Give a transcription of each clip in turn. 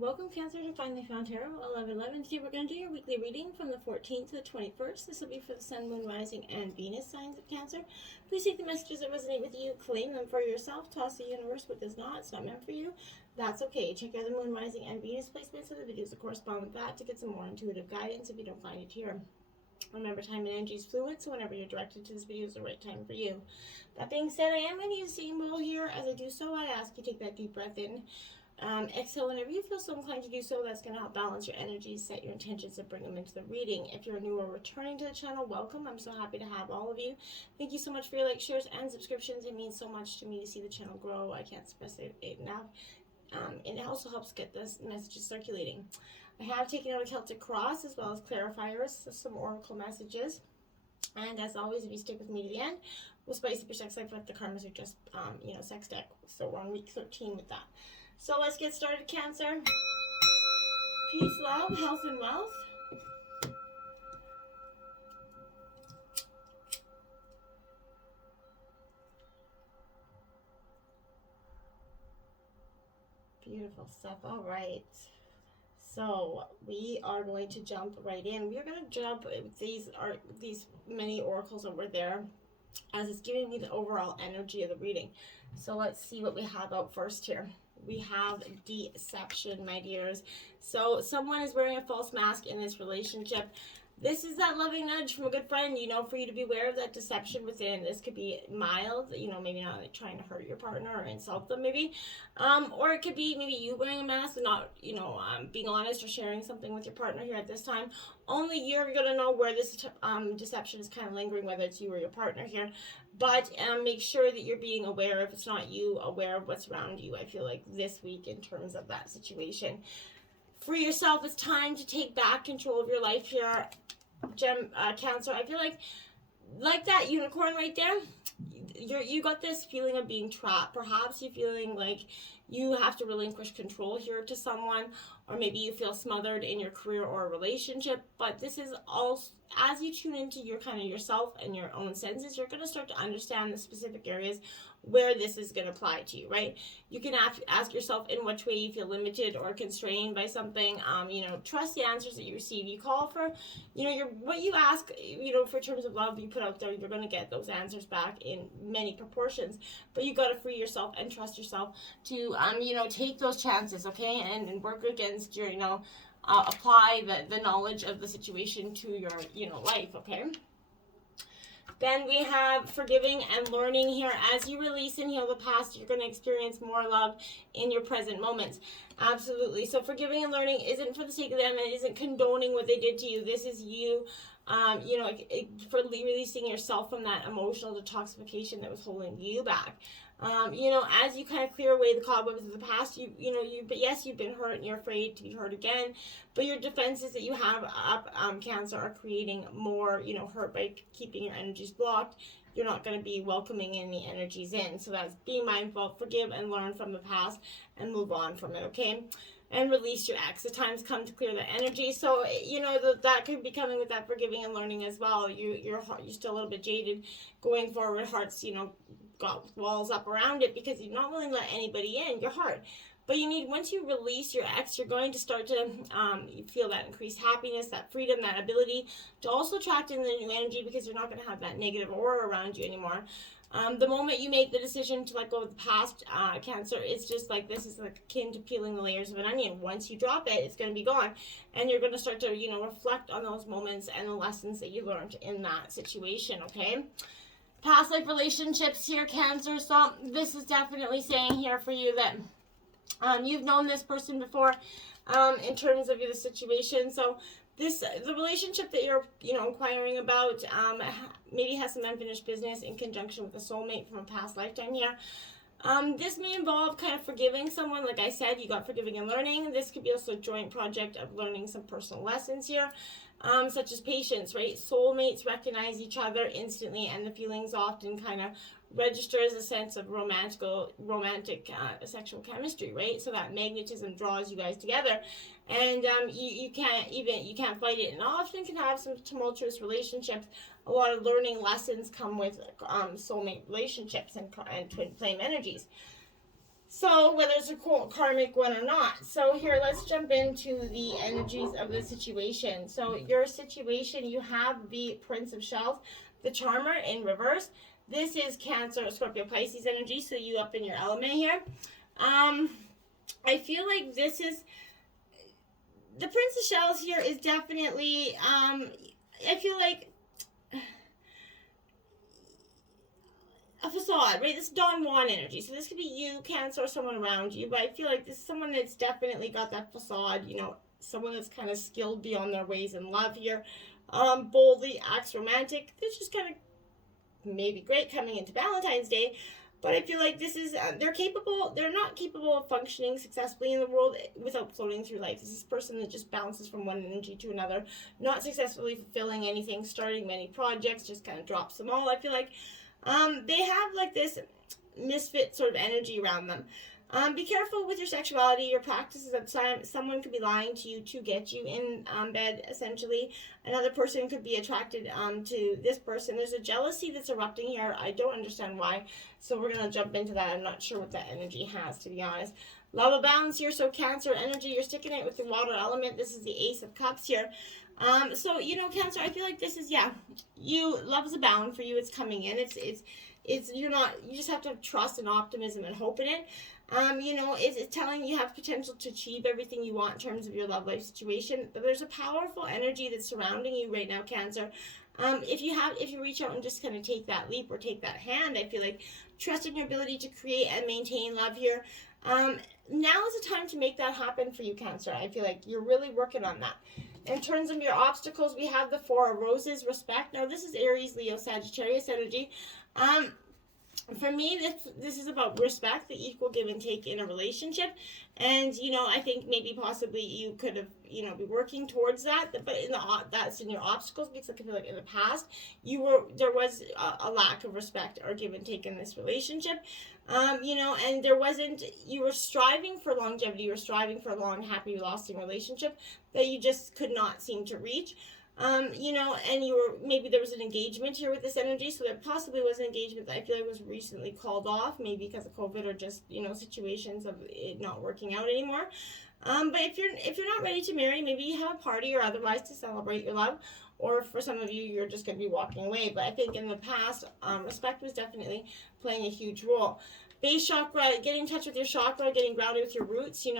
Welcome, Cancer, to Finally Found Tarot 1111. Today we're going to do your weekly reading from the 14th to the 21st. This will be for the Sun, Moon, Rising, and Venus signs of Cancer. Please take the messages that resonate with you, claim them for yourself, toss the universe what does not. It's not meant for you. That's okay. Check out the Moon, Rising, and Venus placements of the videos that correspond with that to get some more intuitive guidance if you don't find it here. Remember, time and energy is fluid, so whenever you're directed to this video is the right time for you. That being said, I am going to use the same bowl here. As I do so, I ask you to take that deep breath in. Exhale whenever you feel so inclined to do so. That's going to help balance your energies, set your intentions, and bring them into the reading. If you're new or returning to the channel, welcome. I'm so happy to have all of you. Thank you so much for your likes, shares, and subscriptions. It means so much to me to see the channel grow. I can't express it enough. And it also helps get this messages circulating. I have taken out a Celtic cross as well as clarifiers, so some oracle messages. And as always, if you stick with me to the end, we'll spice up your sex life with the karmas are just, sex deck. So we're on week 13 with that. So let's get started, Cancer. Peace, love, health, and wealth. Beautiful stuff. All right. So we are going to jump right in. We are going to jump. These many oracles over there, as it's giving me the overall energy of the reading. So let's see what we have out first here. We have deception, my dears. So someone is wearing a false mask in this relationship. This is that loving nudge from a good friend, for you to be aware of that deception within. This could be mild, maybe not like trying to hurt your partner or insult them maybe. Or it could be maybe you wearing a mask and not, being honest or sharing something with your partner here at this time. Only you're going to know where this deception is kind of lingering, whether it's you or your partner here. But make sure that you're being aware, if it's not you, aware of what's around you, I feel like this week in terms of that situation. For yourself, it's time to take back control of your life here, Cancer. I feel like that unicorn right there, you got this feeling of being trapped. Perhaps you're feeling like you have to relinquish control here to someone, or maybe you feel smothered in your career or a relationship. But this is all, as you tune into your kind of yourself and your own senses, you're going to start to understand the specific areas where this is going to apply to you, right? You can ask yourself in which way you feel limited or constrained by something. Trust the answers that you receive. You call for, what you ask, for terms of love you put out there, you're going to get those answers back in many proportions. But you got to free yourself and trust yourself to, take those chances, okay? And work against your, apply the knowledge of the situation to your, life, okay? Then we have forgiving and learning here. As you release and heal the past, you're going to experience more love in your present moments. Absolutely. So forgiving and learning isn't for the sake of them. It isn't condoning what they did to you. This is you, for releasing yourself from that emotional detoxification that was holding you back. As you kind of clear away the cobwebs of the past, but yes, you've been hurt and you're afraid to be hurt again, but your defenses that you have up, Cancer, are creating more, hurt by keeping your energies blocked. You're not going to be welcoming any energies in. So that's being mindful, forgive and learn from the past and move on from it, okay? And release your ex. The time's come to clear the energy. So, that could be coming with that forgiving and learning as well. You're still a little bit jaded going forward. Heart's, got walls up around it because you're not willing to let anybody in your heart. But once you release your ex, you're going to start to feel that increased happiness, that freedom, that ability to also attract in the new energy, because you're not going to have that negative aura around you anymore. The moment you make the decision to let go of the past, Cancer, it's just like, this is like akin to peeling the layers of an onion. Once you drop it, it's going to be gone. And you're going to start to, reflect on those moments and the lessons that you learned in that situation, okay? Past life relationships here, Cancer. So this is definitely saying here for you that you've known this person before in terms of the situation. So the relationship that you're inquiring about maybe has some unfinished business in conjunction with a soulmate from a past lifetime here. This may involve kind of forgiving someone. Like I said, you got forgiving and learning. This could be also a joint project of learning some personal lessons here. Such as patience, right? Soulmates recognize each other instantly, and the feelings often kind of register as a sense of romantic sexual chemistry, right? So that magnetism draws you guys together, and you can't fight it. And often can have some tumultuous relationships. A lot of learning lessons come with soulmate relationships and twin flame energies. So whether it's a karmic one or not. So here, let's jump into the energies of the situation. So your situation, you have the Prince of Shells, the Charmer in reverse. This is Cancer, Scorpio, Pisces energy. So you up in your element here. I feel like this is the Prince of Shells here is definitely. I feel like a facade, right? This is Don Juan energy. So this could be you, Cancer, or someone around you. But I feel like this is someone that's definitely got that facade, you know, someone that's kind of skilled beyond their ways in love here. Boldly acts romantic. This is kind of maybe great coming into Valentine's Day. But I feel like this is, they're not capable of functioning successfully in the world without floating through life. This is a person that just bounces from one energy to another, not successfully fulfilling anything, starting many projects, just kind of drops them all. I feel like they have like this misfit sort of energy around them. Be careful with your sexuality, your practices at the time. Someone could be lying to you to get you in bed, essentially. Another person could be attracted to this person. There's a jealousy that's erupting here. I don't understand why. So we're going to jump into that. I'm not sure what that energy has, to be honest. Love of balance here. So Cancer energy, you're sticking it with the water element. This is the Ace of Cups here. So, you know, Cancer, I feel like this is, love is abound for you. It's coming in. You just have to have trust and optimism and hope in it. It's telling you have potential to achieve everything you want in terms of your love life situation. But there's a powerful energy that's surrounding you right now, Cancer. If you reach out and just kind of take that leap or take that hand, I feel like trust in your ability to create and maintain love here. Now is the time to make that happen for you, Cancer. I feel like you're really working on that. In terms of your obstacles, we have the Four of Roses, respect. Now, this is Aries, Leo, Sagittarius energy. For me, this is about respect, the equal give and take in a relationship. And, I think maybe possibly you could have, be working towards that. But that's in your obstacles, because I feel like in the past, there was a lack of respect or give and take in this relationship. And you were striving for longevity, you were striving for a long, happy, lasting relationship that you just could not seem to reach. And maybe there was an engagement here with this energy, so there possibly was an engagement that I feel like was recently called off, maybe because of COVID or just, situations of it not working out anymore. But if you're not ready to marry, maybe you have a party or otherwise to celebrate your love, or for some of you, you're just going to be walking away. But I think in the past, respect was definitely playing a huge role. Base chakra, getting in touch with your chakra, getting grounded with your roots, you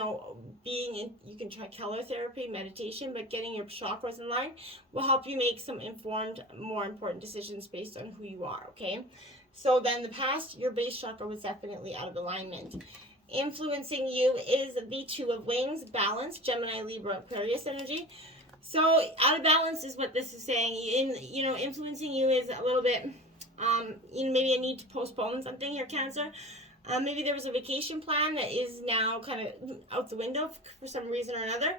can try color therapy, meditation, but getting your chakras in line will help you make some informed, more important decisions based on who you are, okay? So then the past, your base chakra was definitely out of alignment. Influencing you is the Two of Wings, balance, Gemini, Libra, Aquarius energy. So out of balance is what this is saying. Influencing you is a little bit, maybe a need to postpone something here, Cancer. Maybe there was a vacation plan that is now kind of out the window for some reason or another.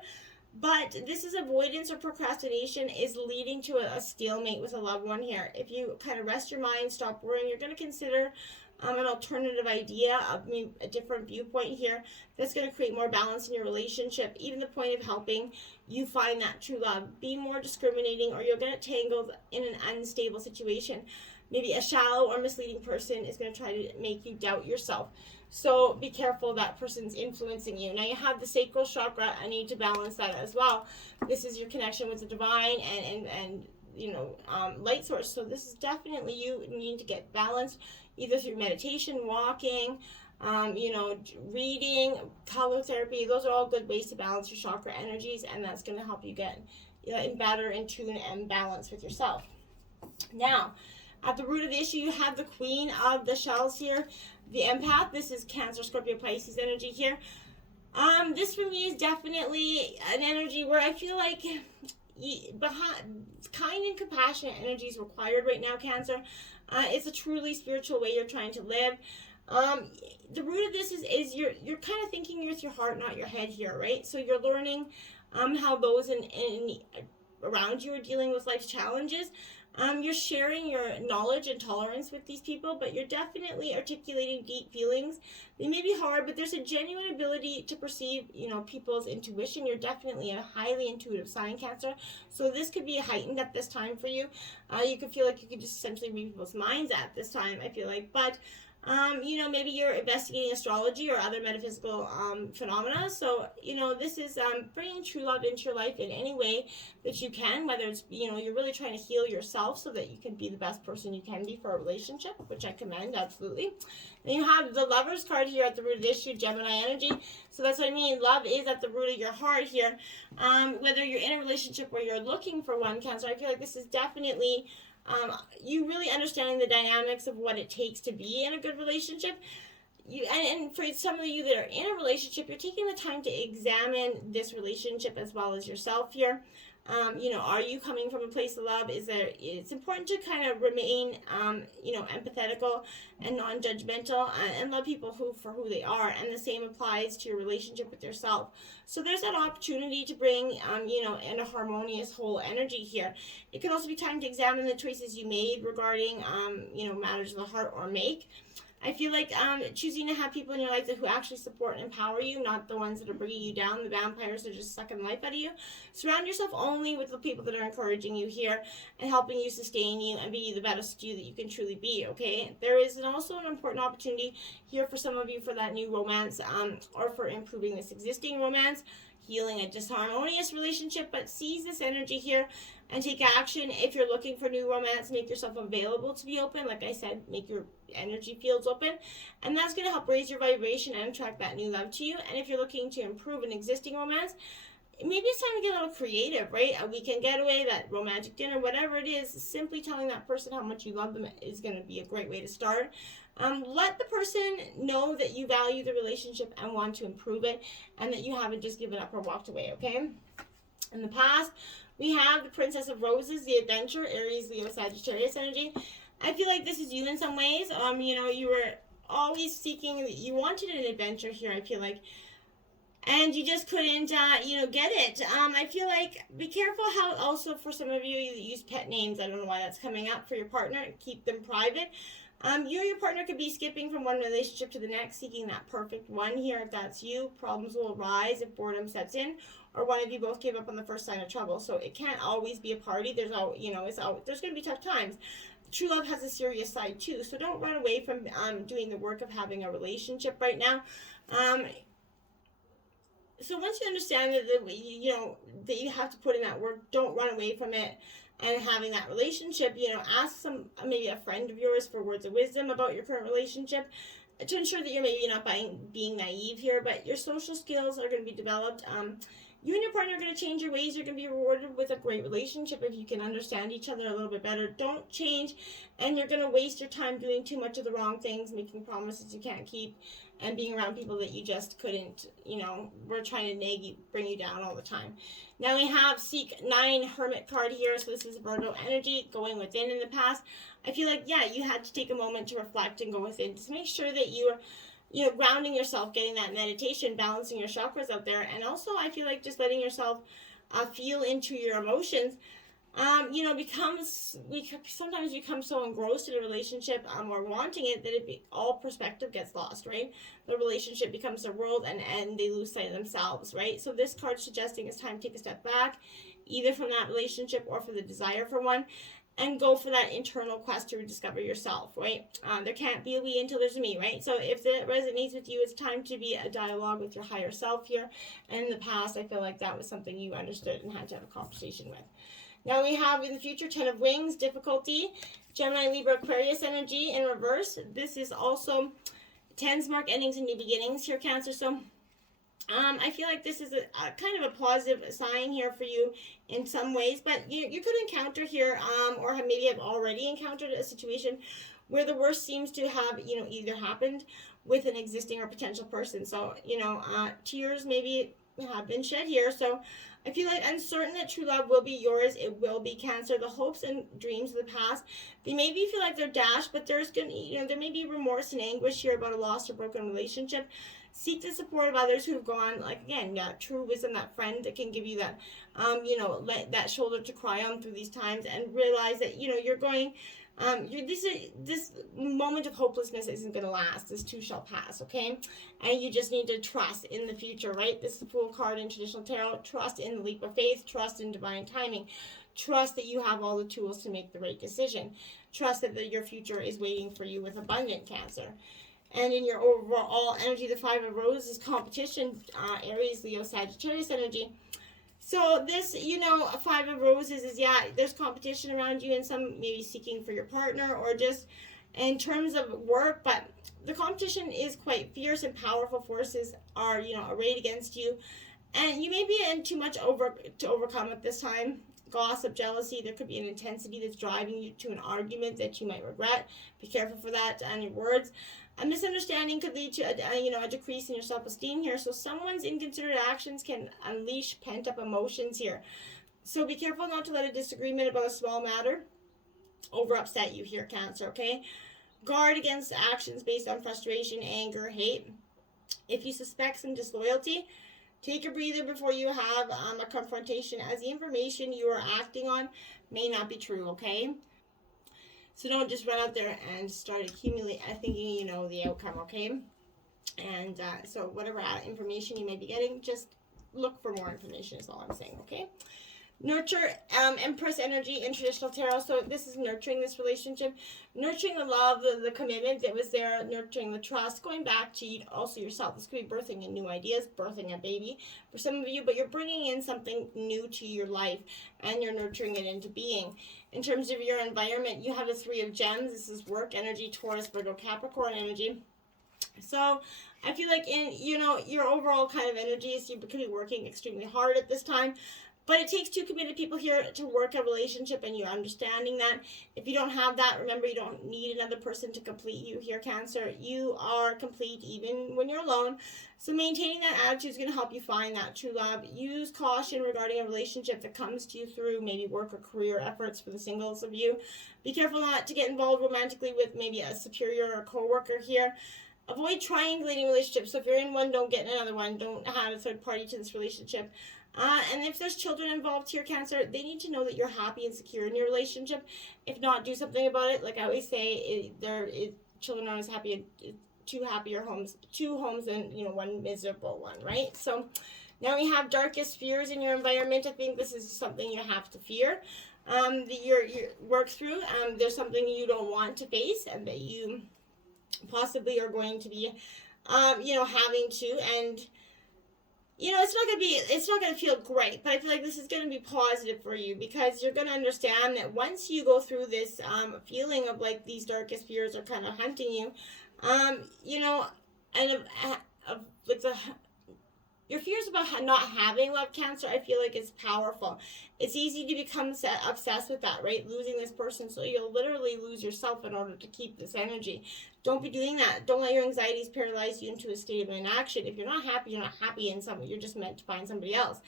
But this is avoidance or procrastination is leading to a stalemate with a loved one here. If you kind of rest your mind, stop worrying, you're going to consider an alternative idea, a different viewpoint here that's going to create more balance in your relationship. Even the point of helping you find that true love. Be more discriminating, or you'll get tangled in an unstable situation. Maybe a shallow or misleading person is going to try to make you doubt yourself. So be careful, that person's influencing you. Now you have the Sacral Chakra. I need to balance that as well. This is your connection with the divine and light source. So this is definitely you need to get balanced, either through meditation, walking, reading, color therapy. Those are all good ways to balance your chakra energies, and that's going to help you get better in tune and balance with yourself. Now, at the root of the issue, you have the Queen of the Shells here, the Empath. This is Cancer, Scorpio, Pisces energy here. This for me is definitely an energy where I feel like kind and compassionate energy is required right now, Cancer. It's a truly spiritual way you're trying to live. The root of this is you're kind of thinking with your heart, not your head here, right? So you're learning how those around you are dealing with life's challenges. You're sharing your knowledge and tolerance with these people, but you're definitely articulating deep feelings. They may be hard, but there's a genuine ability to perceive, people's intuition. You're definitely a highly intuitive sign, Cancer. So this could be heightened at this time for you. You could feel like you could just essentially read people's minds at this time, I feel like. But Maybe you're investigating astrology or other metaphysical phenomena. So, this is bringing true love into your life in any way that you can, whether it's, you're really trying to heal yourself so that you can be the best person you can be for a relationship, which I commend, absolutely. Then you have the Lover's card here at the root of the issue, Gemini energy. So that's what I mean. Love is at the root of your heart here. Whether you're in a relationship or you're looking for one, Cancer, I feel like this is definitely you really understanding the dynamics of what it takes to be in a good relationship. And for some of you that are in a relationship, you're taking the time to examine this relationship as well as yourself here. Are you coming from a place of love? It's important to kind of remain, empathetical and non-judgmental and love people for who they are. And the same applies to your relationship with yourself. So there's that opportunity to bring, in a harmonious whole energy here. It can also be time to examine the choices you made regarding, matters of the heart or make. I feel like choosing to have people in your life who actually support and empower you, not the ones that are bringing you down, the vampires that are just sucking life out of you. Surround yourself only with the people that are encouraging you here and helping you sustain you and be the best you that you can truly be, okay? There is also an important opportunity here for some of you for that new romance or for improving this existing romance, healing a disharmonious relationship, but seize this energy here and take action. If you're looking for new romance, make yourself available to be open. Like I said, make your energy fields open, and that's going to help raise your vibration and attract that new love to you. And if you're looking to improve an existing romance, maybe it's time to get a little creative, right? A weekend getaway, that romantic dinner, whatever it is, simply telling that person how much you love them is going to be a great way to start. Let the person know that you value the relationship and want to improve it, and that you haven't just given up or walked away, okay? In the past, we have the Princess of Roses, the Adventure, Aries, Leo, Sagittarius energy. I feel like this is you in some ways. You were always seeking, you wanted an adventure here, I feel like, and you just couldn't, get it. I feel like, be careful how also for some of you use pet names. I don't know why that's coming up for your partner. Keep them private. You or your partner could be skipping from one relationship to the next, seeking that perfect one here. If that's you, problems will arise if boredom sets in, or one of you both gave up on the first sign of trouble. So it can't always be a party. There's there's going to be tough times. True love has a serious side too, so don't run away from doing the work of having a relationship right now. So once you understand that that you have to put in that work, don't run away from it. And having that relationship, ask maybe a friend of yours for words of wisdom about your current relationship to ensure that you're maybe not being naive here, but your social skills are going to be developed. You and your partner are going to change your ways. You're going to be rewarded with a great relationship if you can understand each other a little bit better. Don't change, and you're going to waste your time doing too much of the wrong things, making promises you can't keep, and being around people that you just couldn't, we're trying to bring you down all the time. Now we have Seek 9 Hermit card here. So this is Virgo energy going within in the past. I feel like, you had to take a moment to reflect and go within. Just make sure that you're grounding yourself, getting that meditation, balancing your chakras out there. And also, I feel like just letting yourself feel into your emotions, we sometimes become so engrossed in a relationship or wanting it that all perspective gets lost, right? The relationship becomes their world and they lose sight of themselves, right? So this card suggesting it's time to take a step back, either from that relationship or for the desire for one, and go for that internal quest to rediscover yourself, right? There can't be a we until there's a me, right? So if it resonates with you, it's time to be a dialogue with your higher self here. And in the past, I feel like that was something you understood and had to have a conversation with. Now we have in the future 10 of Wings, difficulty, Gemini, Libra, Aquarius energy in reverse. This is also 10s mark endings and new beginnings here, Cancer. So I feel like this is a kind of a positive sign here for you in some ways, but you could encounter here or maybe have already encountered a situation where the worst seems to have either happened with an existing or potential person. So tears maybe have been shed here. So I feel like uncertain that true love will be yours. It will be, Cancer. The hopes and dreams of the past, they maybe feel like they're dashed, but there may be remorse and anguish here about a lost or broken relationship. Seek the support of others who've gone, true wisdom, that friend that can give you that, that shoulder to cry on through these times, and realize that, you're going This moment of hopelessness isn't going to last. This too shall pass, okay? And you just need to trust in the future, right? This is the Fool card in traditional tarot. Trust in the leap of faith. Trust in divine timing. Trust that you have all the tools to make the right decision. Trust that your future is waiting for you with abundant, Cancer. And in your overall energy, the Five of Roses is competition, Aries, Leo, Sagittarius energy. So this, a Five of Roses is, there's competition around you and some maybe seeking for your partner or just in terms of work, but the competition is quite fierce and powerful forces are, arrayed against you. And you may be in too much to overcome at this time. Gossip, jealousy, there could be an intensity that's driving you to an argument that you might regret. Be careful for that and your words. A misunderstanding could lead to a decrease in your self-esteem here. So someone's inconsiderate actions can unleash pent-up emotions here. So be careful not to let a disagreement about a small matter over upset you here, Cancer, okay? Guard against actions based on frustration, anger, hate. If you suspect some disloyalty, take a breather before you have a confrontation, as the information you are acting on may not be true, okay? So don't just run out there and start accumulating, thinking you know the outcome, okay? And so whatever information you may be getting, just look for more information is all I'm saying, okay? Nurture Empress energy in traditional tarot. So this is nurturing this relationship, nurturing the love, the commitment that was there, nurturing the trust, going back to also yourself. This could be birthing in new ideas, birthing a baby for some of you, but you're bringing in something new to your life and you're nurturing it into being. In terms of your environment, you have the Three of Gems. This is work energy, Taurus, Virgo, Capricorn energy. So I feel like in, your overall kind of energies, you could be working extremely hard at this time. But it takes two committed people here to work a relationship, and you're understanding that. If you don't have that, remember, you don't need another person to complete you here, Cancer. You are complete even when you're alone. So maintaining that attitude is going to help you find that true love. Use caution regarding a relationship that comes to you through maybe work or career efforts for the singles of you. Be careful not to get involved romantically with maybe a superior or co-worker here. Avoid triangulating relationships. So if you're in one, don't get in another one. Don't have a third party to this relationship. And if there's children involved here, Cancer, they need to know that you're happy and secure in your relationship. If not, do something about it. Like I always say, children are always happy. Two homes than one miserable one, right? So now we have darkest fears in your environment. I think this is something you have to fear. That you work through. There's something you don't want to face, and that you possibly are going to be, having to and. It's not gonna feel great, but I feel like this is gonna be positive for you because you're gonna understand that once you go through this feeling of like these darkest fears are kind of hunting you, your fears about not having love, Cancer, I feel like it's powerful. It's easy to become obsessed with that, right? Losing this person, so you'll literally lose yourself in order to keep this energy. Don't be doing that. Don't let your anxieties paralyze you into a state of inaction. If you're not happy, you're not happy in someone. You're just meant to find somebody else.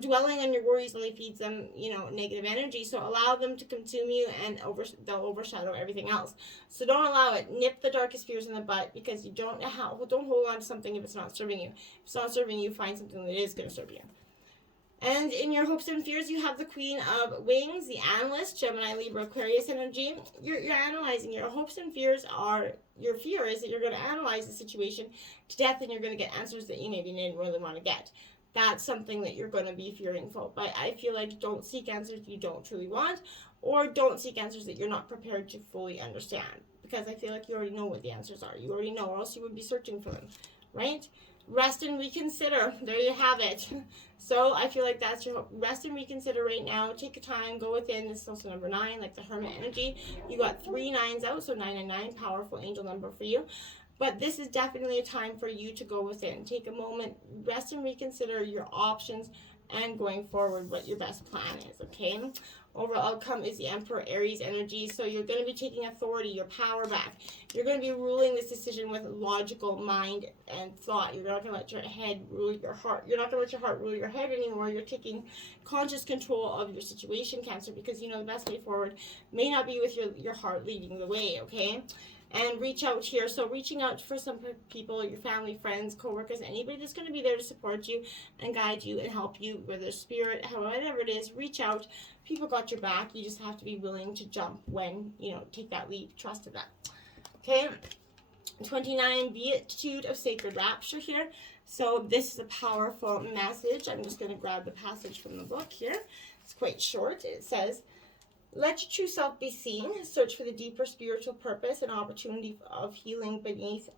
Dwelling on your worries only feeds them, negative energy. So allow them to consume you, and they'll overshadow everything else. So don't allow it. Nip the darkest fears in the butt, because you don't hold on to something if it's not serving you. If it's not serving you, find something that is going to serve you. And in your hopes and fears, you have the Queen of Wings, the Analyst, Gemini, Libra, Aquarius energy. You're analyzing. Your hopes and fears are, your fear is that you're going to analyze the situation to death, and you're going to get answers that you maybe didn't really want to get. That's something that you're going to be fearing for. But I feel like don't seek answers you don't truly want, or don't seek answers that you're not prepared to fully understand. Because I feel like you already know what the answers are. You already know, or else you would be searching for them, right? Rest and reconsider. There you have it. So I feel like that's your hope. Rest and reconsider right now. Take your time. Go within. This is also number 9, like the Hermit energy. You got 3 9s out, so 9 and 9, powerful angel number for you. But this is definitely a time for you to go within. Take a moment, rest and reconsider your options, and going forward what your best plan is, okay? Overall outcome is the Emperor, Aries energy. So you're going to be taking authority, your power back. You're going to be ruling this decision with logical mind and thought. You're not going to let your head rule your heart. You're not going to let your heart rule your head anymore. You're taking conscious control of your situation, Cancer, because the best way forward may not be with your heart leading the way, okay? and reach out here. So reaching out for some people, your family, friends, co-workers, anybody that's going to be there to support you and guide you and help you, whether spirit, whatever it is, reach out. People got your back. You just have to be willing to jump when, take that leap. Trust in that. Okay. 29, Beatitude of Sacred Rapture here. So this is a powerful message. I'm just going to grab the passage from the book here. It's quite short. It says, let your true self be seen. Search for the deeper spiritual purpose and opportunity of healing beneath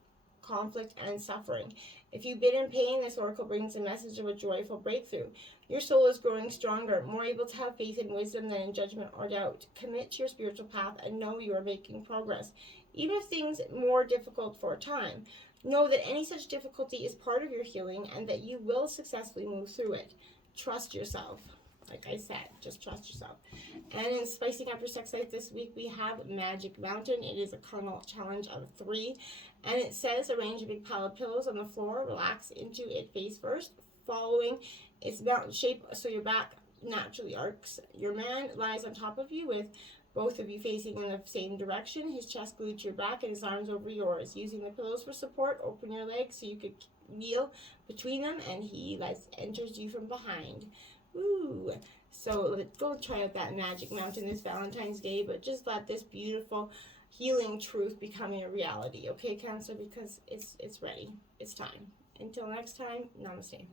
conflict and suffering. If you've been in pain, this oracle brings a message of a joyful breakthrough. Your soul is growing stronger, more able to have faith and wisdom than in judgment or doubt. Commit to your spiritual path and know you are making progress, even if things are more difficult for a time. Know that any such difficulty is part of your healing and that you will successfully move through it. Trust yourself. Like I said, just trust yourself. And in Spicing Up Your Sex Life this week, we have Magic Mountain. It is a carnal challenge of 3. And it says, arrange a big pile of pillows on the floor. Relax into it face first, following its mountain shape so your back naturally arcs. Your man lies on top of you with both of you facing in the same direction, his chest glued to your back and his arms over yours. Using the pillows for support, open your legs so you could kneel between them, and he enters you from behind. Ooh. So let's go try out that Magic Mountain this Valentine's Day, but just let this beautiful healing truth become your reality, okay, Cancer? Because it's ready. It's time. Until next time, namaste.